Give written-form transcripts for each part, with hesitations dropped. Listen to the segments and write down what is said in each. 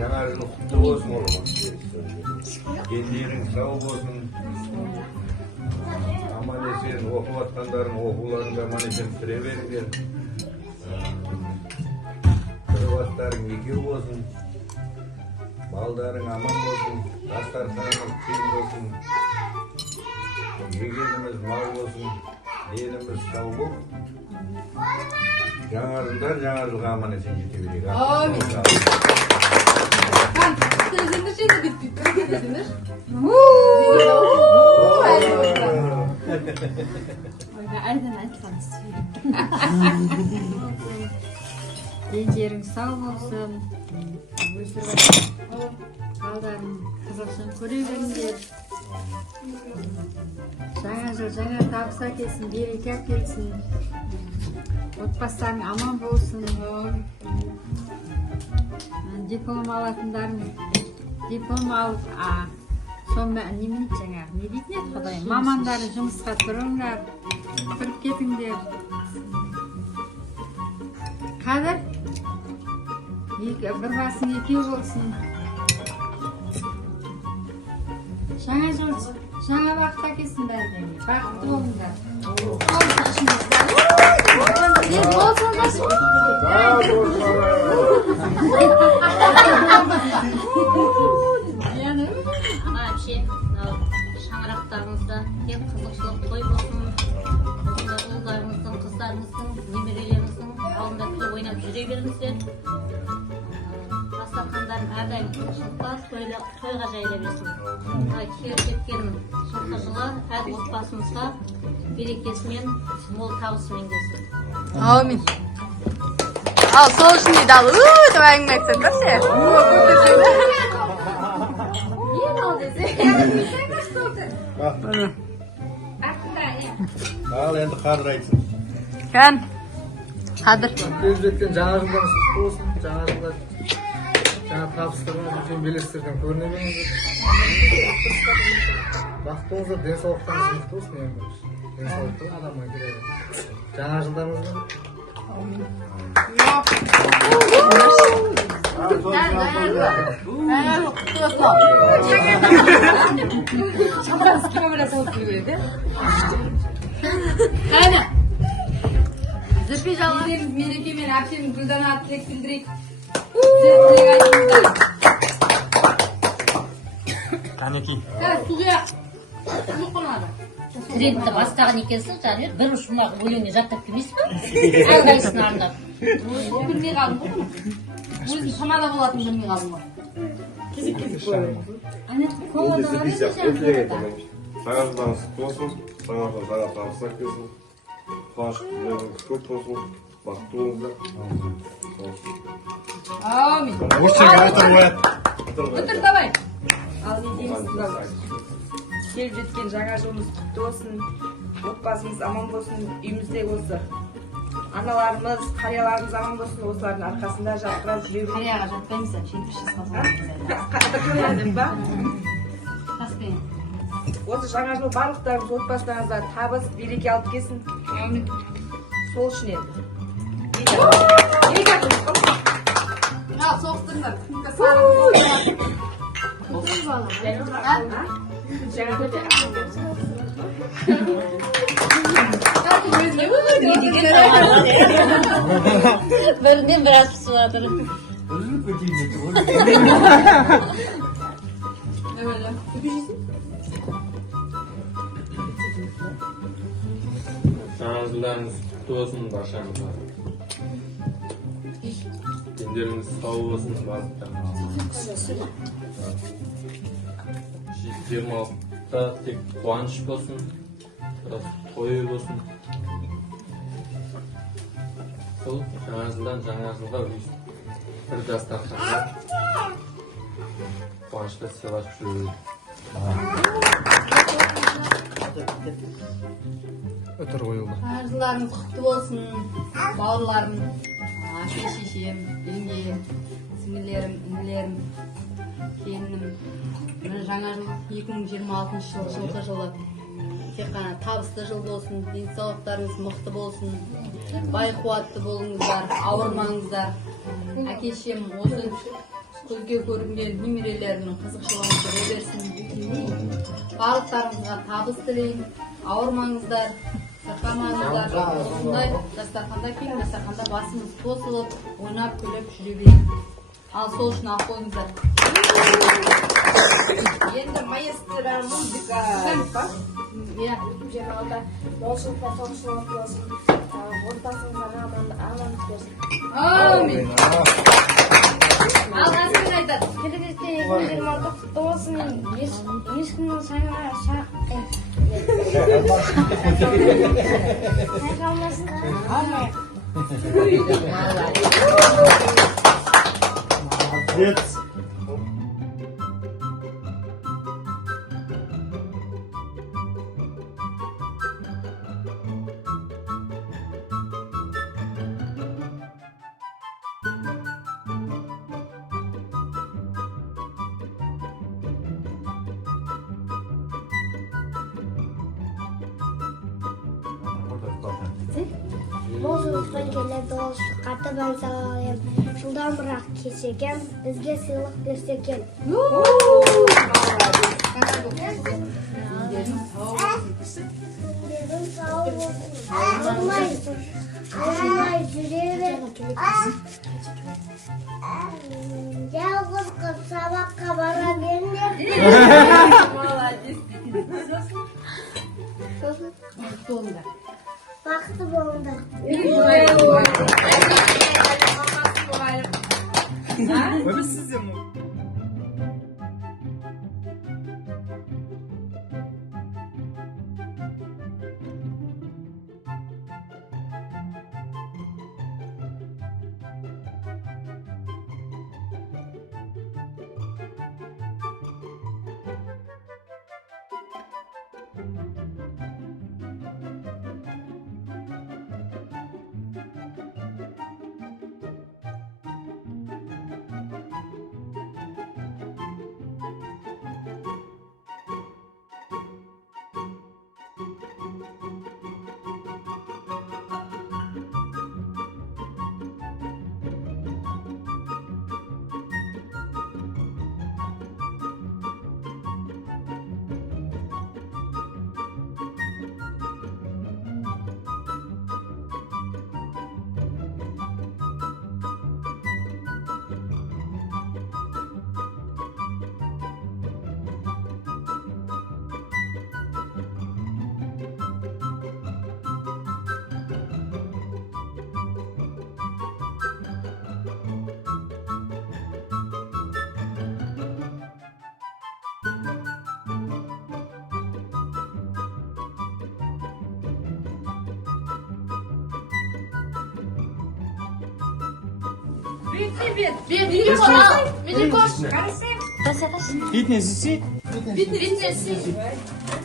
Жаңа жыл құтты болсын оğlum. Kendерің сау болсын. Аман есен оқып атқандарың оқуларыңды аман есен сүре беріңдер. Қырбастарың екеу болсын. Балдарың аман болсын. Дастарханымыз кең болсын. Жегеніміз мал болсын. Деніміз сау бол. Жаңа жылға аман есен жете берейік. Амин. Teyzenin şeyde bitti. Teyzenin. Aydan айтқанды Дендерің сау болсын. Өсіріп балдарың қызықсын көре беріңдер. Жаңа жыл жаңа табыс әкелсін, береке әкелсін. Отбасыларың аман болсын. Диплом алатындарың диплом алып, сонымен немен жаңағы не дейтін еді Құдайым, мамандары жұмысқа тұрыңдар, тұрып кетіңдер. Қадір, бір басың екеу болсын. Жаңа жыл, жаңа бақыт әкелсін бәріне. Бақытты болыңдар. Ана әпше, шаңырақтарыңызда тек қызықшылық той болсын. Ұлдарыңыздың, қыздарыңыздың, немерелеріңіздің алдында күліп ойнап жүре беріңіздер. Дастархандарың әрдайым қызықшылықта тойға жайыла берсін. Келіп кеткен жылқы жылы әр отбасымызға берекесімен, мол табысымен келсін. Амин. Al sol şimdi dal. Doang metsin terse. Niye oldu? Al endi Kadir aytсын. Kan. Kadir. Өткен жаңа жылдарыңыз құтты болсын. Жаңа жылда жаңа табыстарыңыз үлкен белестерден көріне беріңіздер. Бақытты болыңыздар, денсаулықтарыңыз мықты болсын ең бірінші. Денсаулықты адамға керек. Жаңа жылдарыңызбен Zırpi jalan. Mereke men akşam gülden at tek bildirek. Kaneki. Suya. Su konadı. Трендті бастаған екенсің, жаңа бір ұшымақ өлеңге жаттап келмейсің ба? Әрқайсысын арнап. Bilmey kaldım değil mi? Bu yüzden tamada bulatım bilmey kaldım. Кезек қойып. Ана қолына Жаңа жылдарыңыз құтты болсын. Жаңа табыс әкелсін. Қуаныштарыңыз көп болсын. Бақытты болыңыздар. Амин. Өтір давай. Ал не дейміз мынау келіп жеткен жаңа жылымыз құтты болсын, отбасымыз аман болсын, үйіміздегі осы аналарымыз, қарияларымыз аман болсын, осылардың арқасында жарқырап жүре берейік. Қарияға жатпаймыз, жетпіс жасқа Осы жаңа жыл барлықтарыңыз отбасыларыңызға табыс, береке алып келсін. Сол үшін енді. Al soğukturlar. Бірінен біраз пісіп жатыр. Жаңа жылдарыңыз құтты болсын баршаңызға. Дендеріңіз сау болсын, бақыттарыңыз. 26-та тек қуаныш болсын, тойы болсын. Сол жаңа жылдан жаңа жылға бір дастарханда қуанышты сыйлап жүру. өтір қойылды. Жылдарыңыз құтты болсын. Бауырларым, шешем, жеңгем, сіңілерім, інілерім, келінім. Жаңа жыл 2026 жылғы жылы тек қана табысты жыл болсын, денсаулықтарыңыз мықты болсын, бай қуатты болыңыздар, ауырмаңыздар. Әкешем осы көзге көрінген немерелерінің қызықшылығын көре берсін. Барлықтарыңызға табыс тілеймін, ауырмаңыздар, сырқамаңыздар. Осындай дастарханда кең дастарханда басымыз қосылып, ойнап күліп жүре берейік. Ал сол үшін алып қойыңыздар. Енді маэстро музыка. Иә. Жаңағыда молшылық пен тоқшылық болсын, отбасыңызға амандық берсін. Амин. Ал Әскен айтады. Келешекте 2026 құтты болсын. Ешкімнің шайқалмасын. Молодец. Молшылыққа келер болашаққа табан салайын. Жылдамырақ кешеген, бізге сыйлық берсе екен. Ауырмай жүре бер. Жалғыз қыз сабаққа бара беріңдер. Бақытты болыңдар. Фитнес isi.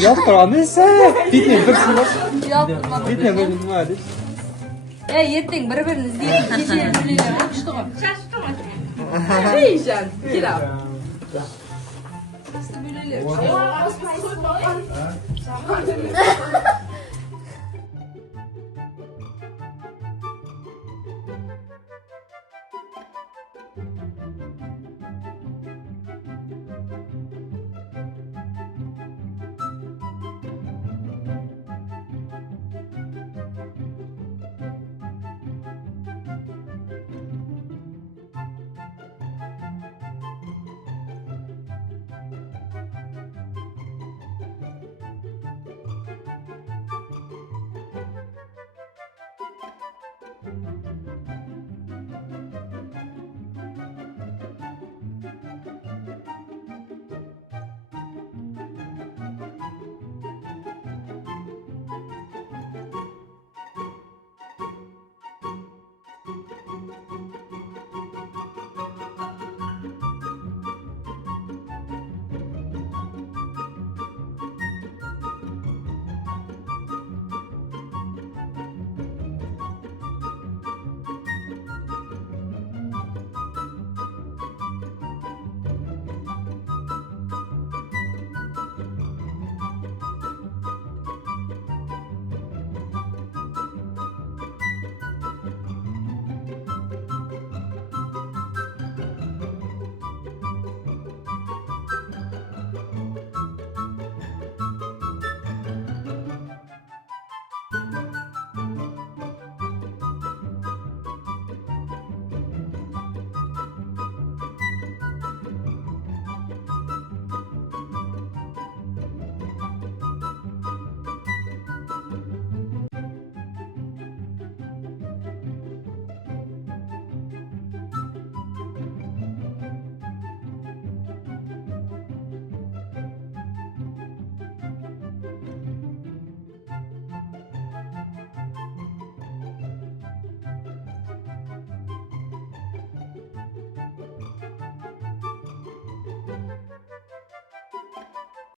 Yaptır annesi. Fitness bir sürü. Fitness böyle ne var? Ертең бір-бірін іздейтін кешелер бөлелер күшті ғой. Шашты ғой. Жан, кел ал. Күшті бөлелер.